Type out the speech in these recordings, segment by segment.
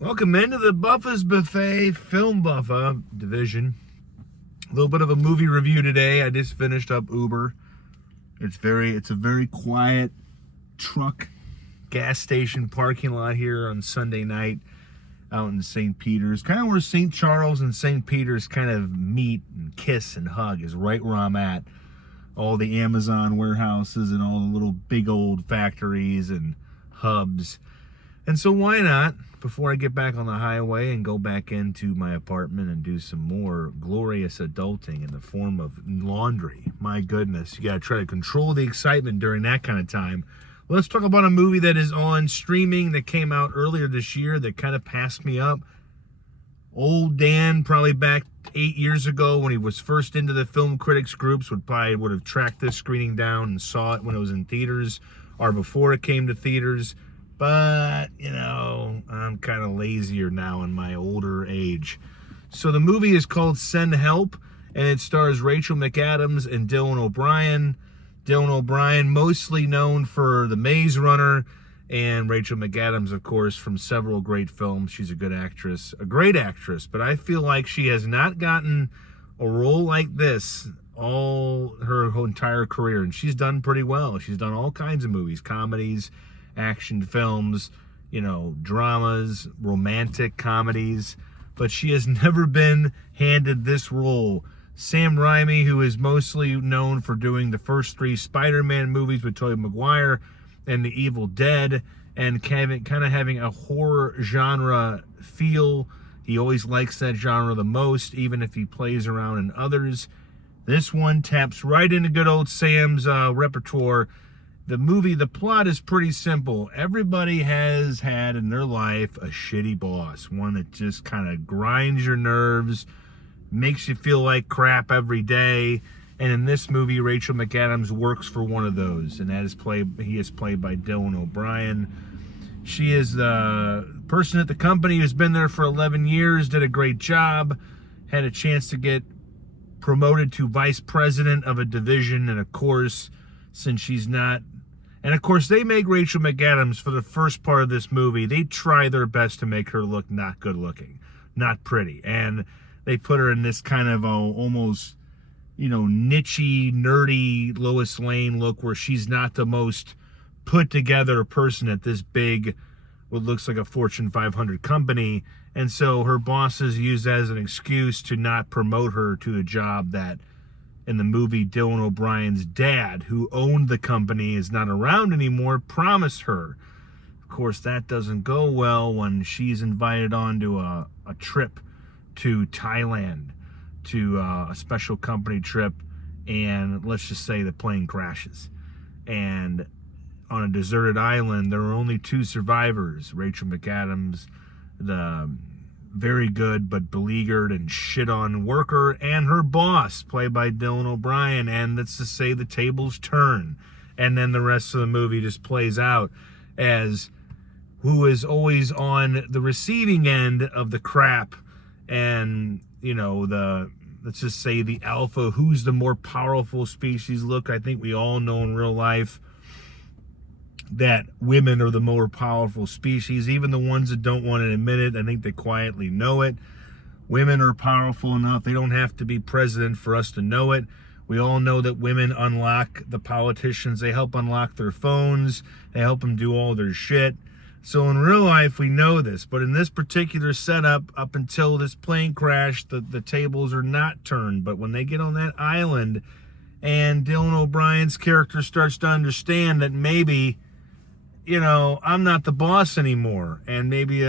Welcome into the Buffa's Buffet Film Buffa division. A little bit of a movie review today. I just finished up Uber. It's a very quiet truck gas station parking lot here on Sunday night out in St. Peter's. Kind of where St. Charles and St. Peter's kind of meet and kiss and hug is right where I'm at. All the Amazon warehouses and all the little big old factories and hubs. And so why not, before I get back on the highway and go back into my apartment and do some more glorious adulting in the form of laundry. My goodness, you gotta try to control the excitement during that kind of time. Let's talk about a movie that is on streaming that came out earlier this year that kind of passed me up. Old Dan, probably back 8 years ago when he was first into the film critics groups, would have tracked this screening down and saw it when it was in theaters or before it came to theaters. But, you know, I'm kind of lazier now in my older age. So the movie is called Send Help, and it stars Rachel McAdams and Dylan O'Brien. Dylan O'Brien, mostly known for The Maze Runner, and Rachel McAdams, of course, from several great films. She's a good actress, a great actress, but I feel like she has not gotten a role like this all her entire career, and she's done pretty well. She's done all kinds of movies, comedies, action films, you know, dramas, romantic comedies, but she has never been handed this role. Sam Raimi, who is mostly known for doing the first 3 Spider-Man movies with Tobey Maguire and The Evil Dead, and kind of having a horror genre feel. He always likes that genre the most, even if he plays around in others. This one taps right into good old Sam's repertoire. The plot is pretty simple. Everybody has had in their life a shitty boss, one that just kind of grinds your nerves, makes you feel like crap every day. And in this movie, Rachel McAdams works for one of those, and he is played by Dylan O'Brien. She is the person at the company who's been there for 11 years, did a great job, had a chance to get promoted to vice president of a division, and of course, since she's not... And of course, they make Rachel McAdams, for the first part of this movie, they try their best to make her look not good looking, not pretty. And they put her in this kind of almost, you know, niche-y, nerdy Lois Lane look where she's not the most put together person at this big, what looks like a Fortune 500 company. And so her bosses use that as an excuse to not promote her to the job that, in the movie, Dylan O'Brien's dad, who owned the company, is not around anymore, promised her. Of course, that doesn't go well when she's invited onto a trip to Thailand, to a special company trip, and let's just say the plane crashes. And on a deserted island, there are only 2 survivors, Rachel McAdams, the very good but beleaguered and shit-on worker, and her boss, played by Dylan O'Brien. And let's just say the tables turn, and then the rest of the movie just plays out as who is always on the receiving end of the crap. And, you know, let's just say the alpha, who's the more powerful species. Look, I think we all know in real life that women are the more powerful species, even the ones that don't want to admit it. I think they quietly know it. Women are powerful enough. They don't have to be president for us to know it. We all know that women unlock the politicians. They help unlock their phones. They help them do all their shit. So in real life, we know this. But in this particular setup, up until this plane crash, the tables are not turned. But when they get on that island and Dylan O'Brien's character starts to understand that maybe, you know, I'm not the boss anymore, and maybe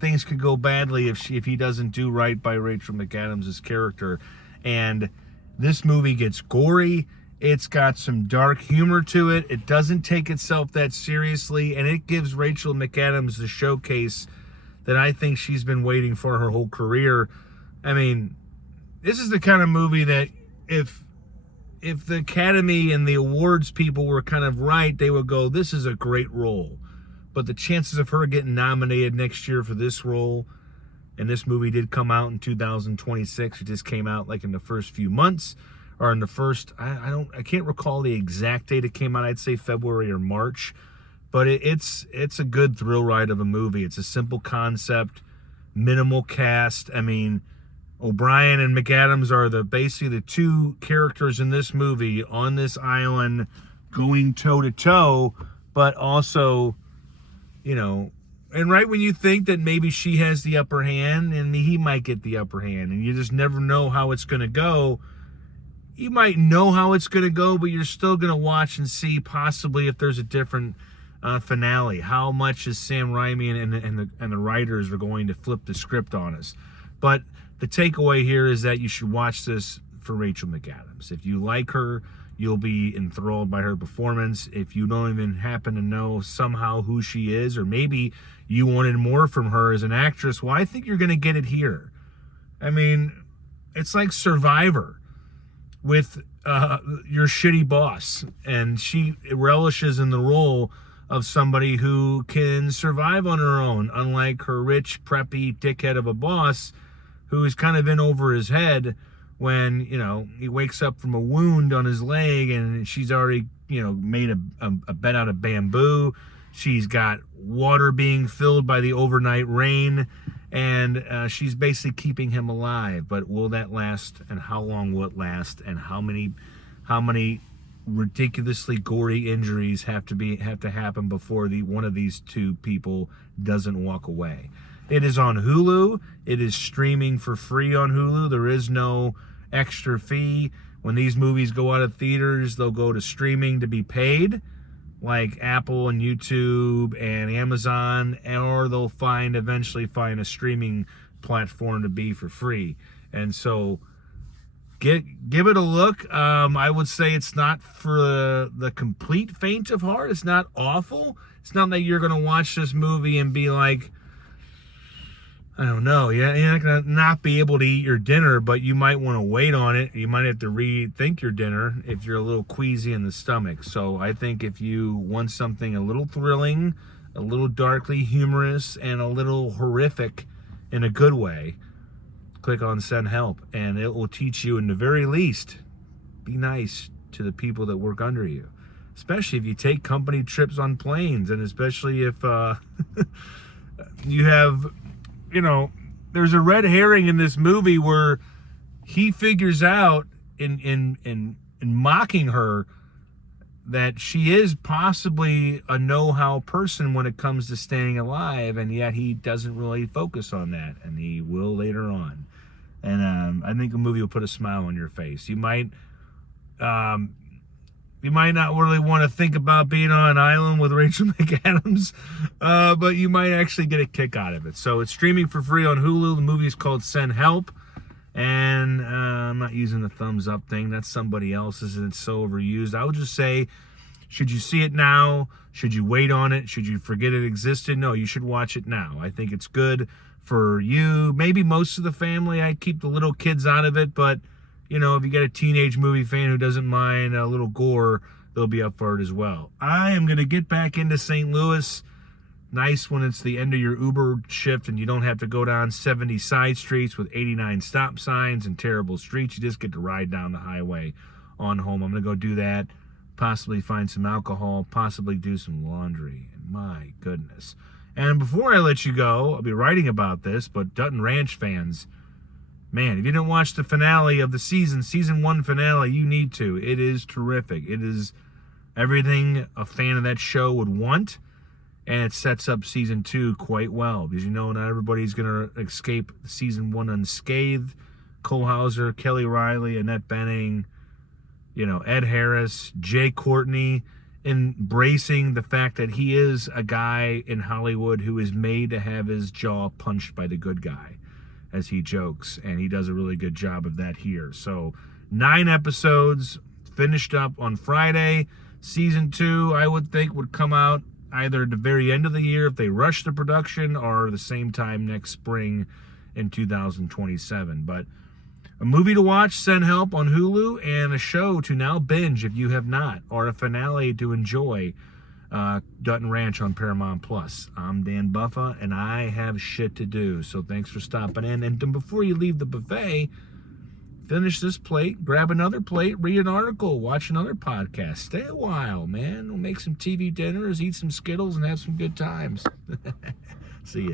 things could go badly if he doesn't do right by Rachel McAdams' character. And this movie gets gory. It's got some dark humor to it. It doesn't take itself that seriously, and it gives Rachel McAdams the showcase that I think she's been waiting for her whole career. I mean, this is the kind of movie that if the Academy and the awards people were kind of right, they would go, this is a great role. But the chances of her getting nominated next year for this role, and this movie did come out in 2026, it just came out like in the first few months, or in the first, I can't recall the exact date it came out, I'd say February or March, But it's a good thrill ride of a movie. It's a simple concept, minimal cast. I mean, O'Brien and McAdams are basically the two characters in this movie on this island going toe-to-toe, but also, you know, and right when you think that maybe she has the upper hand and he might get the upper hand, and you just never know how it's going to go. You might know how it's going to go, but you're still going to watch and see possibly if there's a different finale. How much is Sam Raimi and the writers are going to flip the script on us? But the takeaway here is that you should watch this for Rachel McAdams. If you like her, you'll be enthralled by her performance. If you don't even happen to know somehow who she is, or maybe you wanted more from her as an actress, well, I think you're going to get it here. I mean, it's like Survivor with your shitty boss, and she relishes in the role of somebody who can survive on her own, unlike her rich, preppy dickhead of a boss who's kind of in over his head when, you know, he wakes up from a wound on his leg and she's already, you know, made a bed out of bamboo. She's got water being filled by the overnight rain, and she's basically keeping him alive. But will that last, and how long will it last, and how many ridiculously gory injuries have to happen before one of these two people doesn't walk away? It is on Hulu. It is streaming for free on Hulu. There is no extra fee. When these movies go out of theaters, they'll go to streaming to be paid, like Apple and YouTube and Amazon, or they'll eventually find a streaming platform to be for free. And so give it a look. I would say it's not for the complete faint of heart. It's not awful. It's not that you're going to watch this movie and be like, I don't know, you're not going to not be able to eat your dinner, but you might want to wait on it. You might have to rethink your dinner if you're a little queasy in the stomach. So I think if you want something a little thrilling, a little darkly humorous, and a little horrific in a good way, click on Send Help, and it will teach you, in the very least, be nice to the people that work under you, especially if you take company trips on planes, and especially if you have, you know, there's a red herring in this movie where he figures out in mocking her that she is possibly a know-how person when it comes to staying alive, and yet he doesn't really focus on that, and he will later on. And I think the movie will put a smile on your face. You might not really want to think about being on an island with Rachel McAdams, but you might actually get a kick out of it. So it's streaming for free on Hulu. The movie is called Send Help. And I'm not using the thumbs up thing. That's somebody else's, and it's so overused. I would just say, should you see it now? Should you wait on it? Should you forget it existed? No, you should watch it now. I think it's good for you. Maybe most of the family. I keep the little kids out of it, but you know, if you got a teenage movie fan who doesn't mind a little gore, they'll be up for it as well. I am going to get back into St. Louis. Nice when it's the end of your Uber shift and you don't have to go down 70 side streets with 89 stop signs and terrible streets. You just get to ride down the highway on home. I'm going to go do that, possibly find some alcohol, possibly do some laundry. And my goodness. And before I let you go, I'll be writing about this, but Dutton Ranch fans, man, if you didn't watch the finale of the season 1 finale, you need to. It is terrific. It is everything a fan of that show would want, and it sets up season 2 quite well, because you know not everybody's going to escape season 1 unscathed. Cole Hauser, Kelly Riley, Annette Bening, you know, Ed Harris, Jay Courtney, embracing the fact that he is a guy in Hollywood who is made to have his jaw punched by the good guy, as he jokes, and he does a really good job of that here. So 9 episodes finished up on Friday. Season 2, I would think, would come out either at the very end of the year if they rush the production, or the same time next spring in 2027. But a movie to watch, Send Help on Hulu, and a show to now binge if you have not, or a finale to enjoy, Dutton Ranch on Paramount Plus. I'm Dan Buffa, and I have shit to do, so thanks for stopping in. And before you leave the buffet, finish this plate, grab another plate, read an article, watch another podcast. Stay a while, man. We'll make some TV dinners, eat some Skittles, and have some good times. See ya.